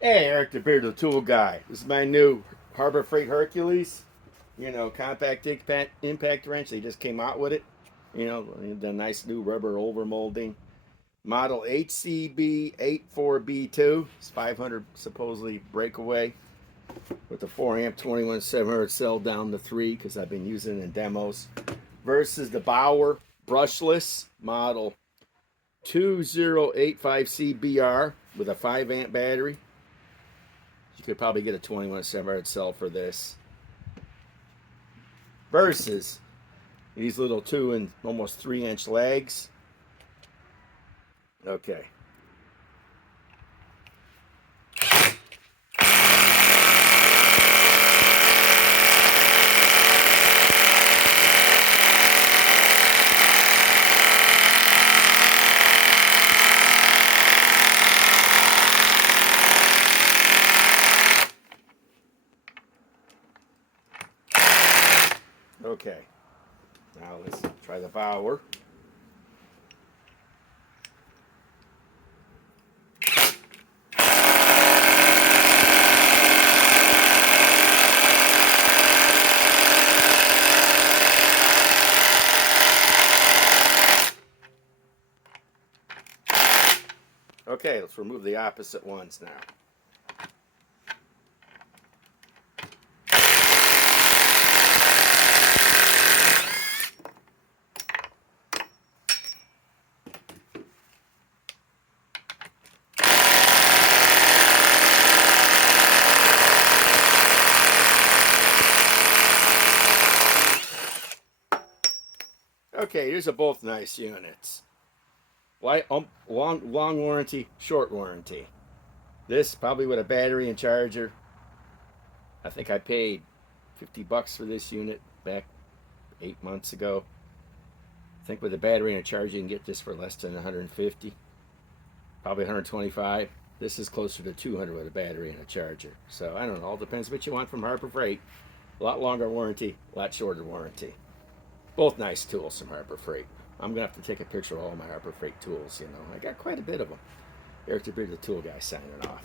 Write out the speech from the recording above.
Hey, Eric the Beard, the tool guy. This is my new Harbor Freight Hercules, compact impact wrench. They just came out with it. The nice new rubber overmolding. Model HCB84B2. It's 500 supposedly breakaway with the 4 amp 21700 cell down to 3 because I've been using it in demos. Versus the BAUER Brushless Model 2085CBR with a 5 amp battery. You could probably get a 21700 cell for this. Versus these little 2 and almost 3 inch legs. Okay. Okay. Now let's try the BAUER. Okay, let's remove the opposite ones now. Okay, these are both nice units. Long warranty, short warranty. This probably with a battery and charger. I think I paid $50 for this unit back 8 months ago. I think with a battery and a charger you can get this for less than 150, probably 125. This is closer to 200 with a battery and a charger. So I don't know. All depends what you want from Harbor Freight. A lot longer warranty, a lot shorter warranty. Both nice tools from Harbor Freight. I'm gonna have to take a picture of all my Harbor Freight tools. I got quite a bit of them. Eric the Beard, the tool guy, signing off.